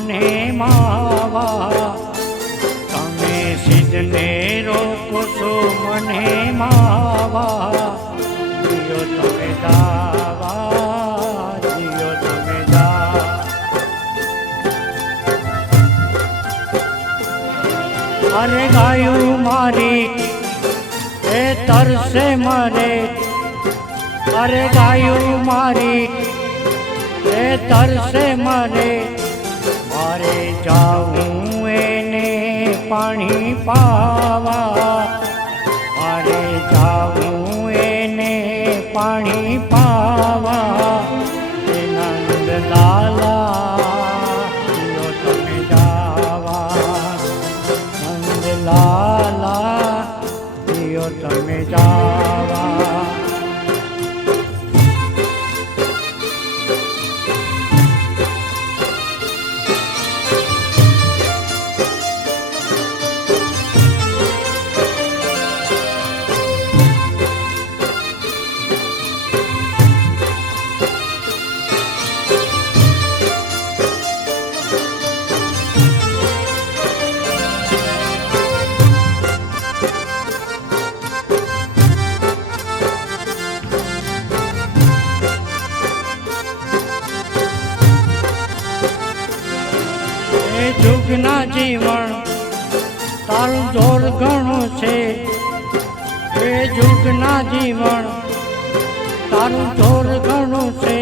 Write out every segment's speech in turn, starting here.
મને માવા. તમે સિદ્ધને રોકો છો મને માવા. જીઓ તમે દાવા, જીઓ તમે દા અરે ગાયું મારી, એ તરસે મરે. અરે ગાયું મારી, એ તરસે મરે. મારે જાવું એને પાણી પાવા. મારે જાવું એને પાણી પાવા. નંદલાલા તમે જાવા. નંદલાલા તમે જાવા. જુગના જીવન તારું જોર ઘણું છે. એ જુગના જીવન તારું જોર ઘણું છે.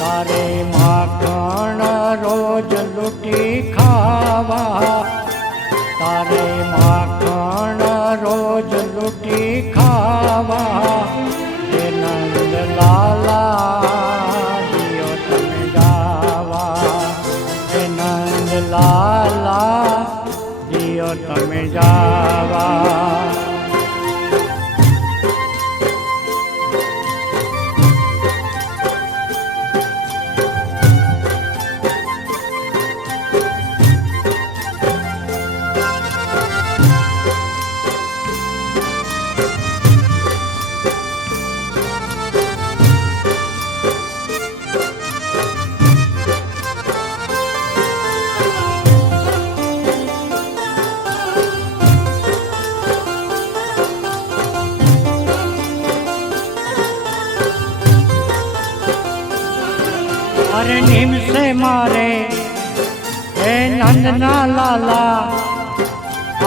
તારે માખણ રોજ લૂટી ખાવા. તારે માખણ રોજ લૂંટી લાલા જીઓ તમે જાવા અરે નિમસે મારે. હે નંદના લાલા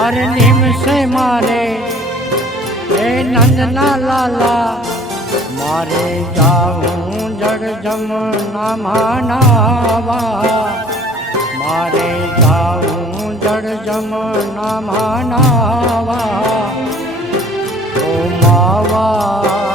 અરે નિમસે મારે. હે નંદના લાલા, મારે જાઉં જળ જમના માનાવા. મારે જાઉં જળ જમના માનાવા. ઓ માવા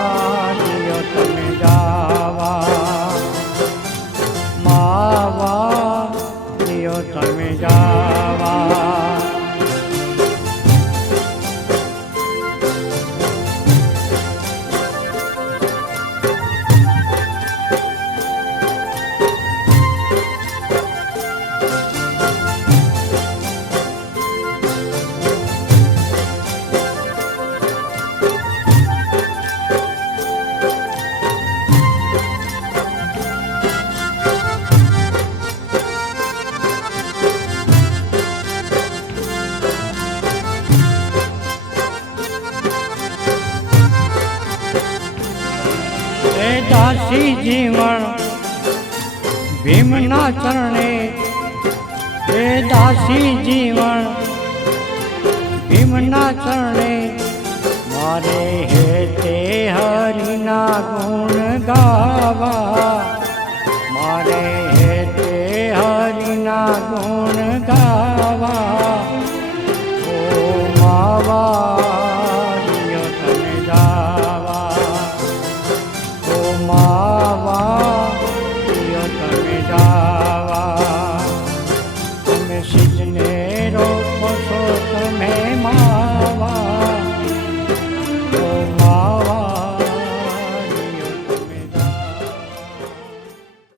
દાસી જીવન, ભીમના ચરણે એ દાસી જીવન, ભીમના ચરણે મારે હે તે હરિના ગુણ ગાવા. મારે હે તે હરિના ગુણ ગાવા. ઓ માવા તમે જાવા